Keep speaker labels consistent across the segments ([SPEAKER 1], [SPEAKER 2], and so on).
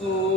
[SPEAKER 1] ਸੋ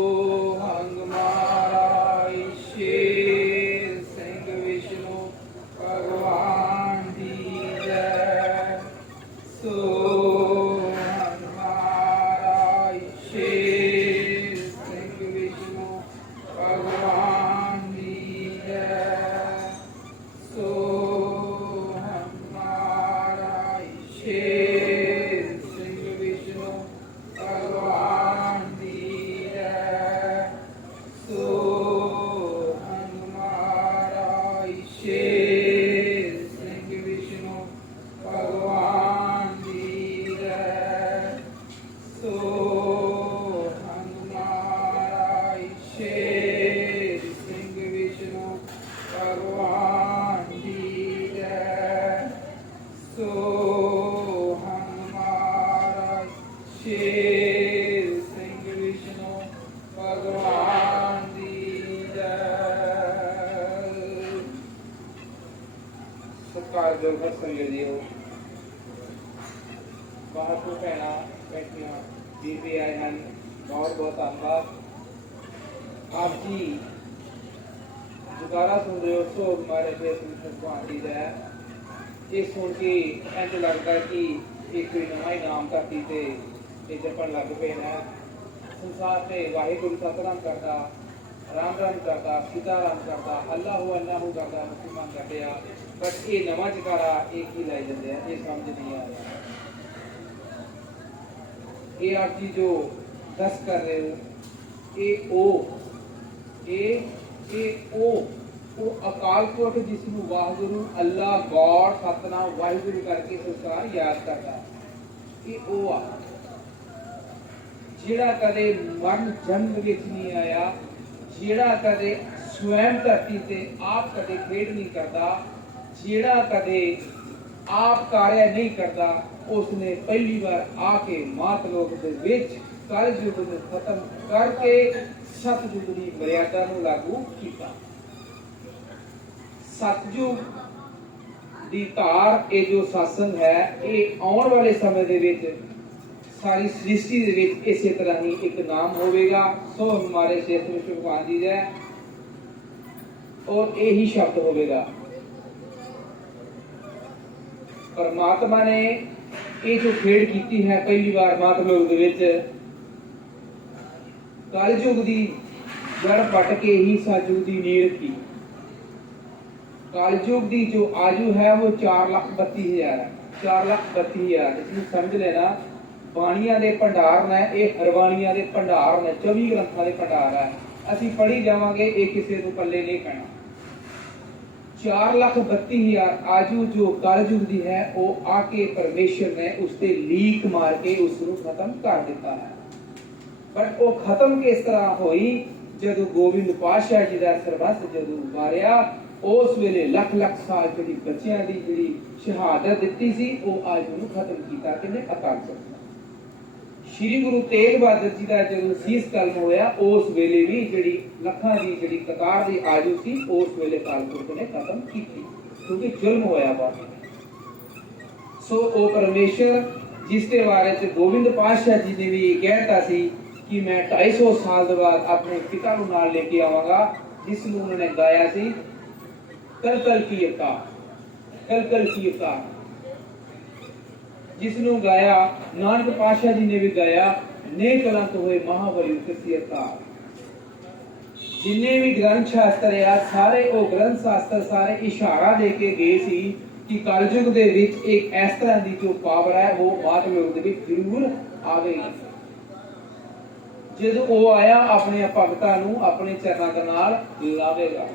[SPEAKER 1] ਸਤਿਕਾਰ ਜੋ ਸੰਗਤ ਜੀਓ ਬਾਹਰ ਭੈਣਾਂ ਬੈਠੀਆਂ, ਬੀਬੀ ਆਏ ਹਨ। ਬਹੁਤ ਬਹੁਤ ਧੰਨਵਾਦ। ਆਪ ਜੀ, ਦੁਬਾਰਾ ਸੁਣ ਰਹੇ ਹੋ ਸੋ ਹਮਾਰੇ ਦੇਸ਼ ਵਿੱਚ ਦੀ। ਹੈ ਇਹ ਸੁਣ ਕੇ ਇੰਜ ਲੱਗਦਾ ਕਿ ਇਹ ਕੋਈ ਨਵਾਂ ਇਨਾਮ ਨਾਮ ਧਰਤੀ ਤੇ ਇਹ ਜਪਣ ਲੱਗ ਪਏ ਨੇ। ਸੰਸਾਰ ਤੇ ਵਾਹਿਗੁਰੂ ਸਤਨਾਮ ਕਰਦਾ। ਰਾਮ ਰਾਮ ਕਰਦਾ ਸੀਤਾ ਰਾਮ ਕਰਦਾ, ਅੱਲਾਹੁ ਅੱਲਾਹੁ ਕਰਦਾ ਮੁਸਲਮਾਨ ਕਰਦੇ ਆ ਬਟ ਇਹ ਨਵਾਂ ਜਕਾਰਾ ਇਹ ਕੀ ਲੈ ਜਾਂਦੇ ਆ? ਇਹ ਸਮਝ ਨਹੀਂ ਆ ਰਿਹਾ। ਇਹ ਆਪ ਜੀ ਜੋ ਦਸ ਕਰ ਰਹੇ ਹੋ, ਇਹ ਉਹ, ਇਹ ਇਹ ਉਹ ਉਹ ਅਕਾਲ ਪੁਰਖ ਜਿਸ ਨੂੰ ਵਾਹਿਗੁਰੂ ਅੱਲਾ, ਗੋਡ, ਸਤਨਾਮ, ਵਾਹਿਗੁਰੂ ਕਰਕੇ ਸੰਸਾਰ ਯਾਦ ਕਰਦਾ, ਇਹ ਉਹ ਆ। ਜਿਹੜਾ ਕਦੇ ਮਨ ਜਨਮ ਵਿੱਚ ਨਹੀਂ ਆਇਆ ਜਿਹੜਾ ਕਦੇ ਸਵੈਮ ਧਰਤੀ ਤੇ ਆਪ ਕਦੇ ਖੇਡ ਨਹੀਂ ਕਰਦਾ, ਜਿਹੜਾ ਕਦੇ ਆਪ ਕਾਰਿਆ ਨਹੀਂ ਕਰਦਾ, ਉਸਨੇ ਪਹਿਲੀ ਵਾਰ ਆ ਕੇ ਮਾਤ ਲੋਕ ਦੇ ਵਿੱਚ ਕਲਯੁਗ ਨੂੰ ਖਤਮ ਕਰਕੇ ਸਤਯੁਗ ਦੀ ਮਰਿਆਦਾ ਨੂੰ ਲਾਗੂ ਕੀਤਾ। ਸਤਯੁਗ ਦੀ ਧਾਰ, ਇਹ ਜੋ ਸਾਸਨ ਹੈ, ਇਹ ਆਉਣ ਵਾਲੇ ਸਮੇਂ ਦੇ ਵਿੱਚ ਸਾਰੀ ਸ੍ਰਿਸ਼ਟੀ ਦੇ ਵਿੱਚ ਇਸੇ ਤਰ੍ਹਾਂ ਹੀ ਇੱਕ ਨਾਮ ਹੋਵੇਗਾ। ਸੋ ਹਮਾਰੇ ਸ਼ੇਖ ਵਿੱਚ ਭਗਵਾਨ ਜੀ ਦਾ ਔਰ ਇਹੀ ਸ਼ਬਦ ਹੋਵੇਗਾ। ਪਰਮਾਤਮਾ ਨੇ ਇਹ ਜੋ ਖੇਡ ਕੀਤੀ ਹੈ, ਪਹਿਲੀ ਵਾਰ ਮਾਤਲੋਕ ਦੇ ਵਿੱਚ ਕਲਯੁਗ ਦੀ ਜੜ ਪਟ ਕੇ ਹੀ ਸਤਯੁਗ ਦੀ ਨੀਂਹ ਰੱਖੀ। ਕਲਯੁਗ ਦੀ ਜੋ ਆਯੂ ਹੈ, ਉਹ 4 ਲੱਖ 32 ਹਜ਼ਾਰ ਹੈ। 4 ਲੱਖ 32 ਹਜ਼ਾਰ ਇਸ ਨੂੰ ਸਮਝ ਲੈਣਾ ਬਾਣੀਆਂ ਦੇ ਭੰਡਾਰ ਨੇ, ਇਹ ਹਰਬਾਣੀਆਂ ਦੇ ਭੰਡਾਰ ਨੇ 24 ਗ੍ਰੰਥਾਂ ਦੇ ਭੰਡਾਰ ਹੈ। ਅਸੀਂ ਪੜ੍ਹੀ ਜਾਵਾਂਗੇ, ਇਹ ਕਿਸੇ ਨੂੰ ਪੱਲੇ ਨਹੀਂ ਪੈਣਾ। 4 ਲੱਖ 32 ਹਜ਼ਾਰ ਆਜੂ ਜੋ ਕਲਯੁਗ ਦੀ ਹੈ, ਉਹ ਆ ਕੇ ਪਰਮੇਸ਼ਰ ਨੇ ਉਸ ਤੇ ਲੀਕ ਮਾਰ ਕੇ ਉਸ ਨੂੰ ਖਤਮ ਕਰ ਦਿੱਤਾ ਹੈ। ਪਰ ਉਹ ਖਤਮ ਕਿਸ ਤਰ੍ਹਾਂ ਹੋਈ? ਜਦੋਂ ਗੋਬਿੰਦ ਪਾਤਸ਼ਾਹ ਜੀ ਦਾ ਸਰਬੱਤ ਜਦੋਂ ਮਾਰਿਆ ਉਸ ਵੇਲੇ ਲੱਖ ਲੱਖ ਸਾਲ ਜਿਹੜੀ ਬੱਚਿਆਂ ਦੀ ਜਿਹੜੀ ਸ਼ਹਾਦਤ ਦਿੱਤੀ ਸੀ, ਉਹ ਅੱਜ ਉਹਨੂੰ ਖਤਮ ਕੀਤਾ। ਕਿਨੇ ਅਕਾਲ ਪੁਰਖ ਸ਼੍ਰੀ ਗੁਰੂ ਤੇਗ ਬਹਾਦਰ ਜੀ ਦਾ ਜਦੋਂ ਸੀਸ ਕਲਮ ਹੋਇਆ, ਉਸ ਵੇਲੇ ਵੀ ਜਿਹੜੀ ਲੱਖਾਂ ਦੀ ਜਿਹੜੀ ਕਤਾਰ ਦੀ ਆਜੂ ਸੀ, ਉਸ ਵੇਲੇ ਅਕਾਲ ਨੇ ਖਤਮ ਕੀਤੀ, ਕਿਉਂਕਿ ਜ਼ੁਲਮ ਹੋਇਆ ਬਾਤ ਸੋ ਉਹ ਪਰਮੇਸ਼ਰ, ਜਿਸ ਦੇ ਬਾਰੇ ਚ ਗੋਬਿੰਦ ਪਾਤਸ਼ਾਹ ਜੀ ਨੇ ਵੀ ਇਹ ਕਹਿਤਾ ਸੀ ਕਿ ਮੈਂ 250 ਸਾਲ ਦੇ ਬਾਅਦ ਆਪਣੇ ਪਿਤਾ ਨੂੰ ਨਾਲ ਲੈ ਕੇ ਆਵਾਂਗਾ, ਜਿਸ ਨੂੰ ਉਹਨਾਂ ਨੇ ਗਾਇਆ ਸੀ ਕਲ ਕਲ ਕੀ ਅਕਾ ਕਲ ਕਲ ਕੀ ਅਕਾ ਜਿਸ ਨੂੰ ਗਾਇਆ, ਨਾਨਕ ਪਾਤਸ਼ਾਹ ਜੀ ਨੇ ਵੀ ਗਾਇਆ ਨੇ ਕਲੰਕ ਹੋਏ ਮਹਾਬਲੀ ਉਤਸੀ ਜਿੰਨੇ ਵੀ ਗ੍ਰੰਥ ਸ਼ਾਸਤਰ ਆ, ਸਾਰੇ ਉਹ ਗ੍ਰੰਥ ਸ਼ਾਸਤਰ, ਸਾਰੇ ਇਸ਼ਾਰਾ ਦੇ ਕੇ ਗਏ ਸੀ ਕਿ ਕਲਯੁਗ ਦੇ ਵਿੱਚ ਇੱਕ ਇਸ ਤਰ੍ਹਾਂ ਦੀ ਜੋ ਪਾਵਰ ਹੈ ਉਹ ਬਾਅਦ ਵਿੱਚ ਦੇ ਵਿੱਚ ਜ਼ਰੂਰ ਆਵੇਗੀ। ਜਦੋਂ ਉਹ ਆਇਆ, ਆਪਣੇ ਭਗਤਾਂ ਨੂੰ ਆਪਣੇ ਚਰਨਾਂ ਦੇ ਨਾਲ ਲਾਵੇਗਾ।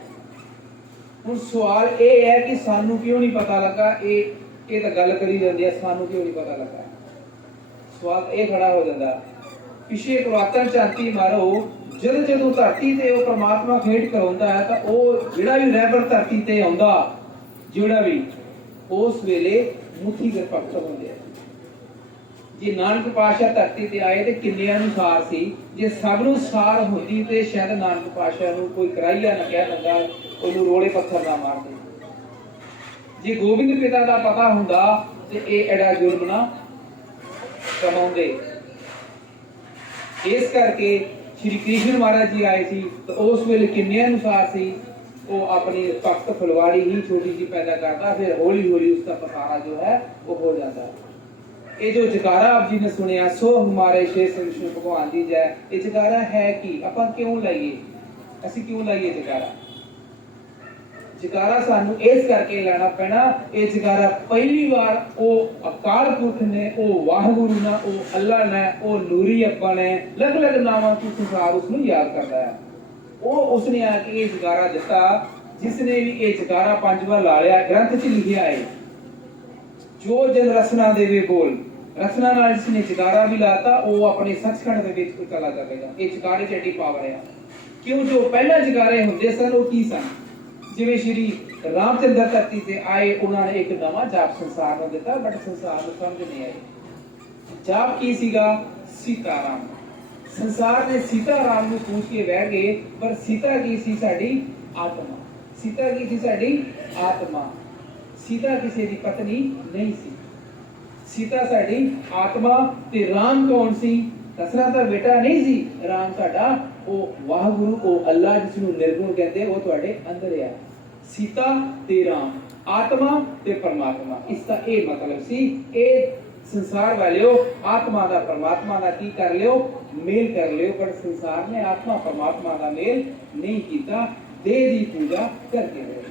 [SPEAKER 1] ਹੁਣ ਸਵਾਲ ਇਹ ਹੈ ਕਿ ਸਾਨੂੰ ਕਿਉਂ ਨਹੀਂ ਪਤਾ ਲੱਗਾ, ਇਹ ਇਹ ਤਾਂ ਗੱਲ ਕਰੀ ਜਾਂਦੀ ਹੈ ਸਾਨੂੰ ਕਿਉਂ ਨਹੀਂ ਪਤਾ ਲੱਗਾ? ਸਵਾਲ ਇਹ ਖੜਾ ਹੋ ਜਾਂਦਾ, ਪਿਛੇ ਪੁਰਾਤਨ ਚਾਂਤੀ ਮਾਰੋ, ਜਦੋਂ ਜਦੋਂ ਧਰਤੀ ਤੇ ਉਹ ਪ੍ਰਮਾਤਮਾ ਖੇਡ ਕਰਾਉਂਦਾ ਹੈ, ਤਾਂ ਉਹ ਜਿਹੜਾ ਵੀ ਰਹਿਬਰ ਧਰਤੀ ਤੇ ਆਉਂਦਾ, ਜਿਹੜਾ ਵੀ, ਉਸ ਵੇਲੇ ਮੁੱਠੀ ਦੇ ਭਗਤ ਹੁੰਦੇ ਆ। ਜੇ ਨਾਨਕ ਪਾਸ਼ਾ ਧਰਤੀ ਤੇ ਆਏ ਤੇ ਕਿੰਨਿਆਂ ਨੂੰ ਸਾਰ ਸੀ? ਜੇ ਸਭ ਨੂੰ ਸਾਰ ਹੁੰਦੀ ਤੇ ਸ਼ਾਇਦ ਨਾਨਕ ਪਾਸ਼ਾ ਨੂੰ ਕੋਈ ਕਰਾਈਆ ਨਾ ਕਹਿ ਦਿੰਦਾ, ਉਹਨੂੰ ਰੋਲੇ ਪੱਥਰ ਨਾ ਮਾਰਦੇ ਜੇ ਗੋਬਿੰਦ ਪਿਤਾ ਦਾ ਪਤਾ ਹੁੰਦਾ ਤੇ ਇਹ ਐਡਾ ਜ਼ੁਲਮ ਨਾ ਕਮਾਉਂਦੇ। ਇਸ ਕਰਕੇ ਸ਼੍ਰੀ ਕ੍ਰਿਸ਼ਨ ਮਹਾਰਾਜ ਜੀ ਆਏ ਸੀ ਤਾਂ ਉਸ ਵੇਲੇ ਕਿੰਨੇ ਅਨੁਸਾਰ ਸੀ, ਉਹ ਆਪਣੀ ਤਖਤ ਫੁਲਵਾੜੀ ਹੀ ਛੋਟੀ ਜੀ ਪੈਦਾ ਕਰਦਾ, ਫਿਰ ਹੌਲੀ ਹੌਲੀ ਉਸ ਦਾ ਪਸਾਰਾ ਜੋ ਹੈ ਉਹ ਹੋ ਜਾਂਦਾ। ਇਹ ਜੋ ਜਕਾਰਾ ਆਪ ਜੀ ਨੇ ਸੁਣਿਆ ਸੋ ਹਮਾਰੇ ਸ਼ੇਰ ਸਿੰਘ ਵਿਸ਼ਨੂੰ ਭਗਵਾਨ ਦੀ ਜੈ, ਇਹ ਜਕਾਰਾ ਹੈ ਕਿ? ਆਪਾਂ ਕਿਉਂ ਲਾਈਏ? ਅਸੀਂ ਕਿਉਂ ਲਾਈਏ ਜਕਾਰਾ ਜਕਾਰਾ ਸਾਨੂੰ ਇਸ ਕਰਕੇ ਲੈਣਾ ਪੈਣਾ, ਇਹ ਜਕਾਰਾ ਪਹਿਲੀ ਵਾਰ ਉਹ ਅਕਾਲ ਪੁਰਖ ਨੇ, ਉਹ ਵਾਹਿਗੁਰੂ ਨੇ, ਉਹ ਅੱਲਾ ਨੇ, ਉਹ ਨੂਰੀ ਅੱਬਾ ਨੇ, ਅਲੱਗ ਅਲੱਗ ਨਾਮਾਂ ਤੋਂ ਸੰਸਾਰ ਉਸ ਨੂੰ ਯਾਦ ਕਰਦਾ ਹੈ। ਉਹ ਉਸਨੇ ਆ ਕੇ ਇਹ ਜਕਾਰਾ ਦਿੱਤਾ ਜਿਸ ਨੇ ਵੀ ਇਹ ਜਕਾਰਾ ਪੰਜ ਲਾ ਲਿਆ, ਗ੍ਰੰਥ 'ਚ ਲਿਖਿਆ ਹੈ। ਜੋ ਜਨ ਰਸਨਾ ਦੇਵੇ ਬੋਲ। ਰਸਨਾ ਨਾਲ ਜਿਸ ਨੇ ਜਕਾਰਾ ਵੀ ਲਾਤਾ, ਉਹ ਆਪਣੇ ਸੱਚਖੰਡ ਦੇ ਵਿੱਚ ਚਲਾ ਜਾਵੇਗਾ ਇਹ ਜਕਾਰੇ 'ਚ ਐਡੀ ਪਾਵਰ ਹੈ ਕਿਉਂ? ਜੋ ਪਹਿਲਾਂ ਜਕਾਰੇ ਹੁੰਦੇ ਸਨ, ਉਹ ਕੀ ਸਨ? ਜਿਵੇਂ ਸ਼੍ਰੀ ਰਾਮਚੰਦਰ ਧਰਤੀ ਤੇ ਆਏ, ਉਹਨਾਂ ਨੇ ਇੱਕ ਨਵਾਂ ਜਾਪ ਸੰਸਾਰ ਨੂੰ ਦਿੱਤਾ, ਬਟ ਸੰਸਾਰ ਨੂੰ ਸਮਝ ਨਹੀਂ ਆਈ। ਜਾਪ ਕੀ ਸੀਗਾ? ਸੀਤਾਰਾਮ। ਸੰਸਾਰ ਨੇ ਸੀਤਾਰਾਮ ਨੂੰ ਪੁੱਛ ਕੇ ਬਹਿ ਗਏ, ਪਰ ਸੀਤਾ ਕੀ ਸੀ ਸਾਡੀ ਆਤਮਾ? ਸੀਤਾ ਕੀ ਸੀ ਸਾਡੀ ਆਤਮਾ? ਸੀਤਾ ਕਿਸੇ ਦੀ ਪਤਨੀ ਨਹੀਂ ਸੀ। ਸੀਤਾ ਸਾਡੀ ਆਤਮਾ ਤੇ ਰਾਮ ਕੌਣ ਸੀ? ਦਸਰਾ ਦਾ ਬੇਟਾ ਨਹੀਂ ਸੀ? ਰਾਮ ਸਾਡਾ ਉਹ ਵਾਹਿਗੁਰੂ ਉਹ ਅੱਲਾ ਜਿਸ ਨੂੰ ਨਿਰਗੁਣ ਕਹਿੰਦੇ ਉਹ ਤੁਹਾਡੇ ਅੰਦਰ ਆ। ਸੀਤਾ ਤੇ ਰਾਮ, ਆਤਮਾ ਤੇ ਪਰਮਾਤਮਾ। ਇਸ ਦਾ ਇਹ ਮਤਲਬ ਸੀ ਇਹ ਸੰਸਾਰ ਵਾਲਿਓ, ਆਤਮਾ ਦਾ ਪਰਮਾਤਮਾ ਦਾ ਕੀ ਕਰ ਲਿਓ? ਮੇਲ ਕਰ ਲਿਓ। ਪਰ ਸੰਸਾਰ ਨੇ ਆਤਮਾ ਪਰਮਾਤਮਾ ਦਾ ਮੇਲ ਨਹੀਂ ਕੀਤਾ। ਦੇਹ ਦੀ ਪੂਜਾ ਕਰਕੇ ਹੋਏ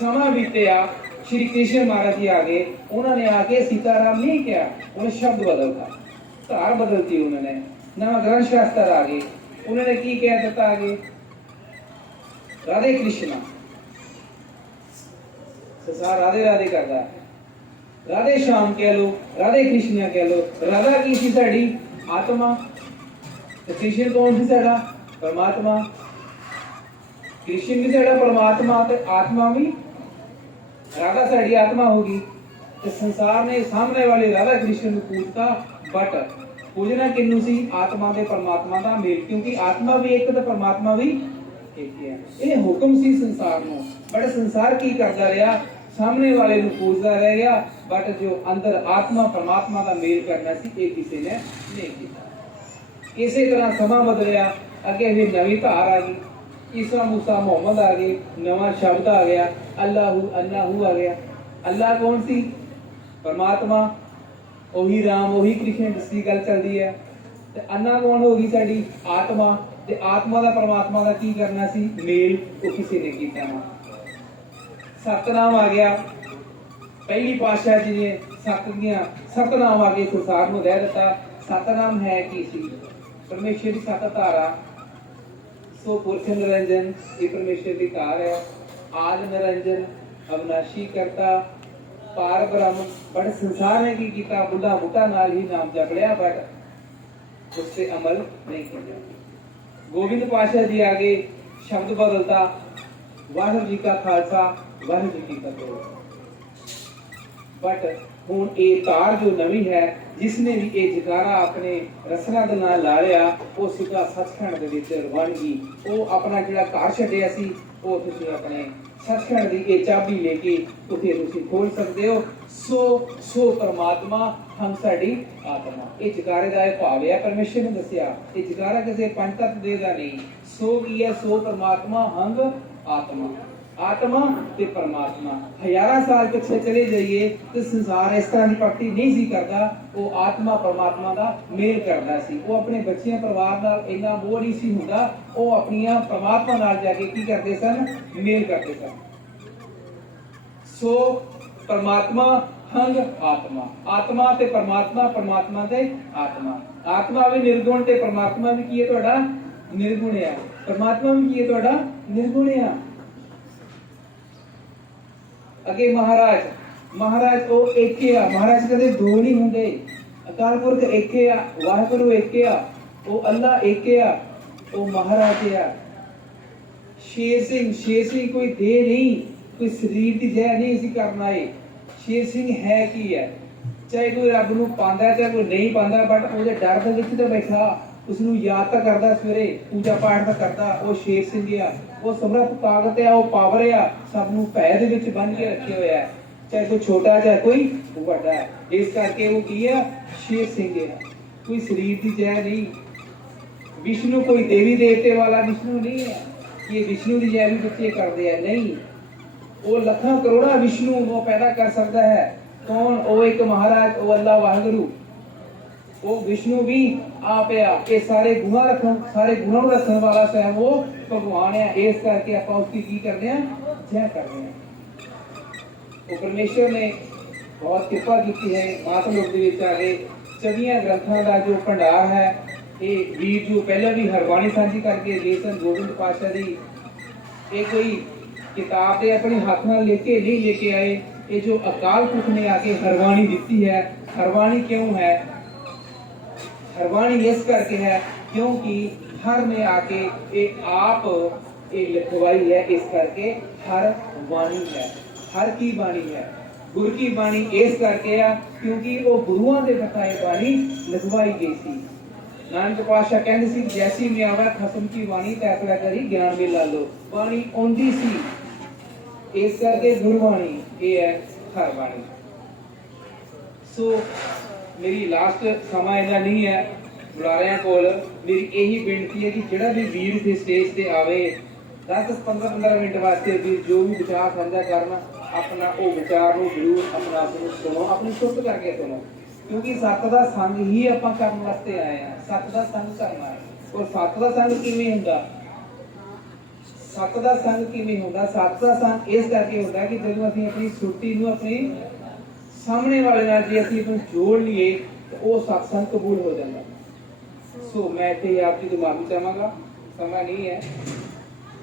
[SPEAKER 1] ਸਮਾਂ ਬੀਤਿਆ, ਸ਼੍ਰੀ ਕ੍ਰਿਸ਼ਨ ਮਹਾਰਾਜ ਜੀ ਆ ਗਏ। ਉਹਨਾਂ ਨੇ ਆ ਕੇ ਸੀਤਾਰਾਮ ਨਹੀਂ ਕਿਹਾ। ਉਹਨੇ ਸ਼ਬਦ ਬਦਲਤਾ। ਧਾਰ ਬਦਲਤੀ ਉਹਨਾਂ ਨੇ। ਨਵਾਂ ਗ੍ਰੰਥ ਸ਼ਾਸਤਰ ਆ ਗਏ। ਉਹਨਾਂ ਨੇ ਕੀ ਕਹਿ ਦਿੱਤਾ ਆਗੇ ਰਾਧੇ ਕ੍ਰਿਸ਼ਨਾ ਸੰਸਾਰ ਰਾਧੇ ਰਾਧੇ ਕਰਦਾ ਹੈ। ਰਾਧੇ ਸ਼ਾਮ ਕਹਿ ਲੋ ਰਾਧੇ ਕ੍ਰਿਸ਼ਨਾ ਕਹਿ ਲੋ ਰਾਧਾ ਕੀ ਸੀ ਸਾਡੀ ਆਤਮਾ ਤੇ ਕ੍ਰਿਸ਼ਨ ਕੌਣ ਸੀ ਸਾਡਾ ਪਰਮਾਤਮਾ ਕ੍ਰਿਸ਼ਨ ਵੀ ਸਾਡਾ ਪਰਮਾਤਮਾ ਤੇ ਆਤਮਾ ਵੀ ਰਾਧਾ ਸਾਡੀ ਆਤਮਾ ਹੋਗੀ ਤੇ ਸੰਸਾਰ ਨੇ ਸਾਹਮਣੇ ਵਾਲੇ ਰਾਧਾ ਕ੍ਰਿਸ਼ਨ ਨੂੰ ਪੂਜਤਾ ਬਟ ਪੂਜਣਾ ਕਿੰਨੂੰ ਸੀ? ਆਤਮਾ ਦੇ ਪਰਮਾਤਮਾ ਦਾ ਮੇਲ, ਕਿਉਂਕਿ ਆਤਮਾ ਵੀ ਇੱਕ ਤੇ ਪਰਮਾਤਮਾ ਵੀ ਇੱਕ ਹੈ ਇਹ ਹੁਕਮ ਸੀ ਸੰਸਾਰ ਨੂੰ। ਬਟ ਸੰਸਾਰ ਕੀ ਕਰਦਾ ਰਿਹਾ? ਸਾਹਮਣੇ ਵਾਲੇ ਨੂੰ ਪੂਜਦਾ ਰਹਿ ਗਿਆ, ਬਟ ਜੋ ਅੰਦਰ ਆਤਮਾ, ਪਰਮਾਤਮਾ ਦਾ ਮੇਲ ਕਰਨਾ ਸੀ, ਇਹ ਕਿਸੇ ਨੇ ਨਹੀਂ ਕੀਤਾ। ਇਸੇ ਤਰ੍ਹਾਂ ਸਮਾਂ ਬਦਲਿਆ। ਅੱਗੇ ਫਿਰ ਨਵੀਂ ਧਾਰ ਆ ਗਈ। ਈਸਾ ਮੂਸਾ ਮੁਹੰਮਦ ਆ ਗਏ ਨਵਾਂ ਸ਼ਬਦ ਆ ਗਿਆ। ਅੱਲਾਹੂ ਅੱਲਾਹੂ ਆ ਗਿਆ। ਅੱਲਾ ਕੌਣ ਸੀ? ਪਰਮਾਤਮਾ। ਉਹੀ ਰਾਮ, ਉਹੀ ਕ੍ਰਿਸ਼ਨ ਦੀ ਗੱਲ ਚੱਲਦੀ ਹੈ। ਤੇ ਅੰਨਾ ਹੋ ਗਈ ਸਾਡੀ ਆਤਮਾ। ਤੇ ਆਤਮਾ ਦਾ ਪਰਮਾਤਮਾ ਦਾ ਕੀ ਕਰਨਾ ਸੀ? ਮੇਲ ਉਹ ਕਿਸੇ ਨੇ ਕੀਤਾ ਨਾ। ਸਤਨਾਮ ਆ ਗਿਆ। ਪਹਿਲੀ ਪਾਤਸ਼ਾਹ ਜੀ ਨੇ ਸੱਤ ਦੀਆਂ ਸਤਨਾਮ ਆ ਕੇ ਸੰਸਾਰ ਨੂੰ ਰਹਿ ਦਿੱਤਾ। ਸਤਨਾਮ ਹੈ ਕੀ ਸੀ? ਪਰਮੇਸ਼ਰ ਦੀ ਸੱਤ ਧਾਰਾ। ਸੋ ਪੁਰਖ ਨਿਰੰਜਨ, ਇਹ ਪਰਮੇਸ਼ਰ ਦੀ ਧਾਰ ਹੈ। ਆਦ ਨਿਰੰਜਨ, ਅਵਨਾਸ਼ੀ ਕਰਤਾ। ਪਾਰ ਬ੍ਰਹਮ, ਬੜ ਸੰਸਾਰ ਨੇ ਕੀ ਕੀਤਾ? ਬੁੱਢਾ ਬੁੱਢਾ ਨਾਲ ਹੀ ਨਾਮ ਜਪ ਲਿਆ ਬਟ ਉਸ ਤੇ ਅਮਲ ਨਹੀਂ ਕੀਤਾ ਗੋਬਿੰਦ ਪਾਸ਼ਾ ਜੀ ਆਗੇ ਸ਼ਬਦ ਬਦਲਤਾ, ਵਾਹਿਗੁਰੂ ਜੀ ਕਾ ਖਾਲਸਾ, ਵਾਹਿਗੁਰੂ ਜੀ ਕੀ ਫਤਿਹ। ਬਟ ਹੁਣ ਇਹ ਤਾਰ ਜੋ ਨਵੀਂ ਹੈ ਜਿਸ ਨੇ ਵੀ ਇਹ ਜਕਾਰਾ ਆਪਣੇ ਰਸਨਾ ਦੇ ਨਾਲ ਲਾ ਲਿਆ, ਉਹ ਸਿੱਧਾ ਸੱਚਖੰਡ ਦੇ ਵਿੱਚ ਬਣ ਗਈ ਉਹ ਆਪਣਾ ਜਿਹੜਾ ਘਰ ਛੱਡਿਆ ਸੀ, ਉਹ ਤੁਸੀਂ ਆਪਣੇ ਸੱਚਖੰਡ ਦੀ ਇਹ ਚਾਬੀ ਲੈ ਕੇ ਉੱਥੇ ਤੁਸੀਂ ਖੋਲ ਸਕਦੇ ਹੋ। ਸੋ ਸੋ ਪਰਮਾਤਮਾ ਹਮ ਸਾਡੀ ਆਤਮਾ। ਇਹ ਜਕਾਰੇ ਦਾ ਇਹ ਭਾਵ ਹੈ। ਪਰਮੇਸ਼ਰ ਨੇ ਦੱਸਿਆ, ਇਹ ਜਕਾਰਾ ਕਿਸੇ ਪੰਜ ਤੱਤ ਦੇ ਦਾ ਨਹੀਂ। ਸੋ ਕੀ ਹੈ, ਸੋ ਪਰਮਾਤਮਾ ਹੰਗ ਆਤਮਾ। ਆਤਮਾ ਤੇ ਪਰਮਾਤਮਾ। ਹਜ਼ਾਰਾਂ ਸਾਲ ਪਿੱਛੇ ਚਲੇ ਜਾਈਏ ਤੇ ਸੰਸਾਰ ਇਸ ਤਰ੍ਹਾਂ ਦੀ ਭਗਤੀ ਨਹੀਂ ਸੀ ਕਰਦਾ, ਉਹ ਆਤਮਾ ਪਰਮਾਤਮਾ ਦਾ ਮੇਲ ਕਰਦਾ ਸੀ। ਉਹ ਆਪਣੇ ਬੱਚਿਆਂ ਪਰਿਵਾਰ ਨਾਲ ਇੰਨਾ ਮੋਹ ਨਹੀਂ ਸੀ ਹੁੰਦਾ, ਉਹ ਆਪਣੀਆਂ ਪਰਮਾਤਮਾ ਨਾਲ ਜਾ ਕੇ ਕੀ ਕਰਦੇ ਸਨ? ਮੇਲ ਕਰਦੇ ਸਨ। ਸੋ ਪਰਮਾਤਮਾ ਹੰਗ ਆਤਮਾ। ਆਤਮਾ ਤੇ ਪਰਮਾਤਮਾ ਪਰਮਾਤਮਾ ਤੇ ਆਤਮਾ। ਆਤਮਾ ਵੀ ਨਿਰਗੁਣ ਤੇ ਪਰਮਾਤਮਾ ਵੀ ਕੀ ਹੈ ਤੁਹਾਡਾ? ਨਿਰਗੁਣ ਹੈ ਪਰਮਾਤਮਾ ਵੀ ਕੀ ਹੈ ਤੁਹਾਡਾ? ਨਿਰਗੁਣ ਹੈ ਅੱਗੇ ਮਹਾਰਾਜ ਮਹਾਰਾਜ ਉਹ ਏਕੇ ਆ। ਮਹਾਰਾਜ ਕਦੇ ਦੋ ਨਹੀਂ ਹੁੰਦੇ। ਅਕਾਲ ਪੁਰਖ ਏਕੇ ਆ, ਵਾਹਿਗੁਰੂ ਏਕੇ ਆ, ਉਹ ਅੱਲਾ ਏਕੇ ਆ, ਉਹ ਮਹਾਰਾਜ ਆ। ਸ਼ੇਰ ਸਿੰਘ ਸ਼ੇਰ ਸਿੰਘ ਕੋਈ ਦੇ ਨਹੀਂ, ਕੋਈ ਸਰੀਰ ਦੀ ਜੈ ਨਹੀਂ ਸੀ ਕਰਨਾ ਏ ਸ਼ੇਰ ਸਿੰਘ ਹੈ ਕੀ ਹੈ? ਚਾਹੇ ਕੋਈ ਰੱਬ ਨੂੰ ਪਾਉਂਦਾ, ਚਾਹੇ ਕੋਈ ਨਹੀਂ ਪਾਉਂਦਾ ਬਟ ਉਹਦੇ ਡਰ ਦੇ ਵਿੱਚ ਤਾਂ ਬੈਠਾ। ਉਸ ਨੂੰ ਯਾਦ ਤਾਂ ਕਰਦਾ ਸਵੇਰੇ, ਪੂਜਾ ਪਾਠ ਤਾਂ ਕਰਦਾ, ਉਹ ਸ਼ੇਰ ਸਿੰਘ ਆ, ਉਹ ਸਮਰੱਥ ਤਾਕਤ ਆ, ਉਹ ਪਾਵਰ ਆ, ਸਭ ਨੂੰ ਪੈ ਦੇ ਵਿੱਚ ਬੰਨ ਕੇ ਰੱਖਿਆ ਹੋਇਆ ਹੈ ਚਾਹੇ ਕੋਈ ਛੋਟਾ ਚਾਹੇ ਕੋਈ ਵੱਡਾ, ਇਸ ਕਰਕੇ ਉਹ ਕੀ ਆ? ਸ਼ੇਰ ਸਿੰਘ ਆ। ਕੋਈ ਸਰੀਰ ਦੀ ਜੈ ਨਹੀਂ। ਵਿਸ਼ਨੂੰ ਕੋਈ ਦੇਵੀ ਦੇਵਤੇ ਵਾਲਾ ਵਿਸ਼ਨੂੰ ਨਹੀਂ ਹੈ ਇਹ ਵਿਸ਼ਨੂੰ ਦੀ ਜੈ ਵੀ ਬੱਚੇ ਕਰਦੇ ਆ। ਨਹੀਂ। ਉਹ ਲੱਖਾਂ ਕਰੋੜਾਂ ਵਿਸ਼ਨੂੰ ਉਹ ਪੈਦਾ ਕਰ ਸਕਦਾ ਹੈ। ਕੌਣ? ਉਹ ਇੱਕ ਮਹਾਰਾਜ, ਉਹ ਅੱਲਾ ਵਾਹਿਗੁਰੂ। ਉਹ ਵਿਸ਼ਨੂੰ ਵੀ ਆਪ ਆ ਇਹ ਸਾਰੇ ਗੁਣਾ ਰੱਖਣ ਸਾਰੇ ਗੁਣਾਂ ਨੂੰ ਰੱਖਣ ਵਾਲਾ ਸਵੈਮ ਉਹ ਭਗਵਾਨ ਆ ਇਸ ਕਰਕੇ ਆਪਾਂ ਉਸ ਦੀ ਕੀ ਕਰਦੇ ਆ ਜੈ ਕਰਦੇ ਆ ਉਹ ਪਰਮੇਸ਼ਰ ਨੇ ਬਹੁਤ ਕਿਰਪਾ ਕੀਤੀ ਹੈ ਮਾਤ ਲੋਕ ਦੇ ਵਿੱਚ ਆ ਕੇ ਚੌਵੀਆਂ ਗ੍ਰੰਥਾਂ ਦਾ ਜੋ ਭੰਡਾਰ ਹੈ ਇਹ ਵੀਰ ਜੋ ਪਹਿਲਾਂ ਵੀ ਹਰਬਾਣੀ ਸਾਂਝੀ ਕਰਕੇ ਗਏ ਸਨ ਗੋਬਿੰਦ ਪਾਤਸ਼ਾਹ ਦੀ ਇਹ ਕੋਈ ਕਿਤਾਬ ਦੇ ਆਪਣੇ ਹੱਥ ਨਾਲ ਲਿਖ ਕੇ ਨਹੀਂ ਲੈ ਕੇ ਆਏ ਇਹ ਜੋ ਅਕਾਲ ਪੁਰਖ ਨੇ ਆ ਕੇ ਹਰਬਾਣੀ ਦਿੱਤੀ ਹੈ ਹਰਬਾਣੀ ਕਿਉਂ ਹੈ ਹਰਬਾਣੀ ਇਸ ਕਰਕੇ ਹੈ ਕਿਉਂਕਿ ਹਰ ਨੇ ਆ ਕੇ ਇਹ ਆਪ ਇਹ ਲਿਖਵਾਈ ਹੈ, ਇਸ ਕਰਕੇ ਹਰ ਬਾਣੀ ਹੈ, ਹਰ ਕੀ ਬਾਣੀ ਹੈ, ਗੁਰ ਕੀ ਬਾਣੀ ਇਸ ਕਰਕੇ ਆ ਕਿਉਂਕਿ ਉਹ ਗੁਰੂਆਂ ਦੇ ਬਤਾਏ ਬਾਣੀ ਲਿਖਵਾਈ ਗਈ ਸੀ। ਨਾਨਕ ਪਾਸ਼ਾ ਕਹਿੰਦੇ ਸੀ, ਜੈਸੀ ਮੈਂ ਆਵਾ ਖਸਮ ਕੀ ਬਾਣੀ ਤੈਸਲਾ ਕਰੀ ਗਿਆਨ ਵੀ ਲਾ ਲੋ ਬਾਣੀ ਆਉਂਦੀ ਸੀ। ਇਸ ਕਰਕੇ ਗੁਰਬਾਣੀ, ਇਹ ਹੈ ਹਰ ਬਾਣੀ। ਸੋ ਮੇਰੀ ਲਾਸਟ ਸਮਾਂ ਇੰਨਾ ਨਹੀਂ ਹੈ ਬੁਲਾਰਿਆਂ ਕੋਲ। ਮੇਰੀ ਇਹੀ ਬੇਨਤੀ ਹੈ ਕਿ ਜਿਹੜਾ ਵੀ ਵੀਰ ਇੱਥੇ ਸਟੇਜ ਤੇ ਆਵੇ 10 15 15 ਮਿੰਟ ਵਾਸਤੇ ਵੀ ਜੋ ਵੀ ਵਿਚਾਰ ਸਾਂਝਾ ਕਰਨਾ, ਆਪਣਾ ਉਹ ਵਿਚਾਰ ਨੂੰ ਜ਼ਰੂਰ ਆਪਣਾ ਆਪ ਨੂੰ ਸੁਣੋ, ਆਪਣੀ ਸੁਰਤ ਕਰਕੇ ਸੁਣੋ। ਕਿਉਂਕਿ ਸੱਤ ਦਾ ਸੰਗ ਹੀ ਆਪਾਂ ਕਰਨ ਵਾਸਤੇ ਆਏ ਆ ਸੱਤ ਦਾ ਸੰਗ ਕਰਨਾ ਹੈ। ਔਰ ਸੱਤ ਦਾ ਸੰਗ ਕਿਵੇਂ ਹੁੰਦਾ? ਸੱਤ ਦਾ ਸੰਗ ਕਿਵੇਂ ਹੁੰਦਾ? ਸੱਤ ਦਾ ਸੰਗ ਇਸ ਕਰਕੇ ਹੁੰਦਾ ਕਿ ਜਦੋਂ ਅਸੀਂ ਆਪਣੀ ਸੁਰਤੀ ਨੂੰ ਆਪਣੀ ਸਾਹਮਣੇ ਵਾਲੇ ਨਾਲ ਜੇ ਅਸੀਂ ਇਹਨੂੰ ਜੋੜ ਲਈਏ, ਤਾਂ ਉਹ ਸਤਸੰਗ ਕਬੂਲ ਹੋ ਜਾਂਦਾ। ਸੋ ਮੈਂ ਤੇ ਆਪ ਜੀ ਤੋਂ ਮਾਫੀ ਚਾਹਾਂਗਾ। ਸਮਾਂ ਨਹੀਂ ਹੈ।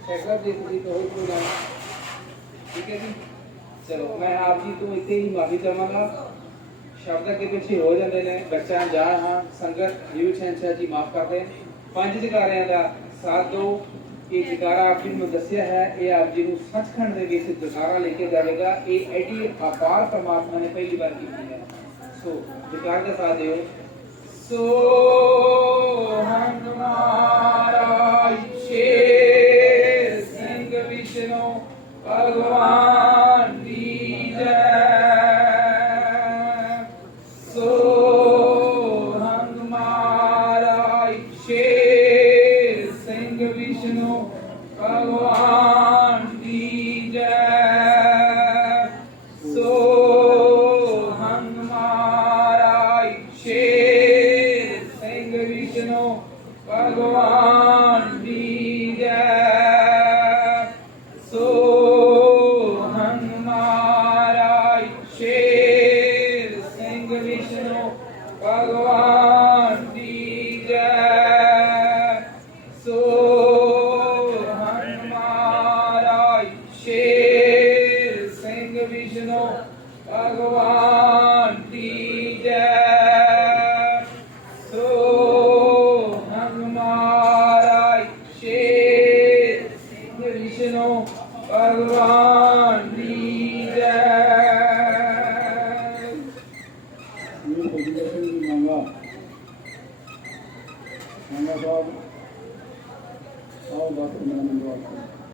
[SPEAKER 1] ਸੈਕਟਰ ਦੇ ਤੁਸੀਂ ਤੋਂ ਪ੍ਰੋਗਰਾਮ ਠੀਕ ਹੈ ਜੀ? ਚਲੋ, ਮੈਂ ਆਪ ਜੀ ਤੋਂ ਇੱਥੇ ਹੀ ਮਾਫੀ ਚਾਹਾਂਗਾ। ਸ਼ਬਦ ਅੱਗੇ ਪਿੱਛੇ ਹੋ ਜਾਂਦੇ ਨੇ। ਬੱਚਾ ਜਾ ਹਾਂ, ਸੰਗਤ ਯੂ ਸ਼ਹਿਨਸ਼ਾਹ ਜੀ ਮਾਫ ਕਰ ਪੰਜ ਜਗਾਰਿਆਂ ਦਾ ਸਾਥ ਦਿਓ। ਇਹ ਜਗਾਰਾ ਆਪ ਜੀ ਨੂੰ ਦੱਸਿਆ ਹੈ ਇਹ ਆਪ ਜੀ ਨੂੰ ਸੱਚਖੰਡ ਦੇ ਵਿੱਚ ਜਗਾਰਾ ਲੈ ਕੇ ਜਾਵੇਗਾ ਇਹ ਐਡੀ ਅਪਾਰ ਪਰਮਾਤਮਾ ਨੇ ਪਹਿਲੀ ਵਾਰ ਕੀਤੀ ਹੈ ਸੋ ਜਗਾਰ ਦਾ ਸਾਥ ਦਿਓ ਸੋ ਹਮਾਰਾ ਸ਼ੇਰ ਸਿੰਘ ভগবান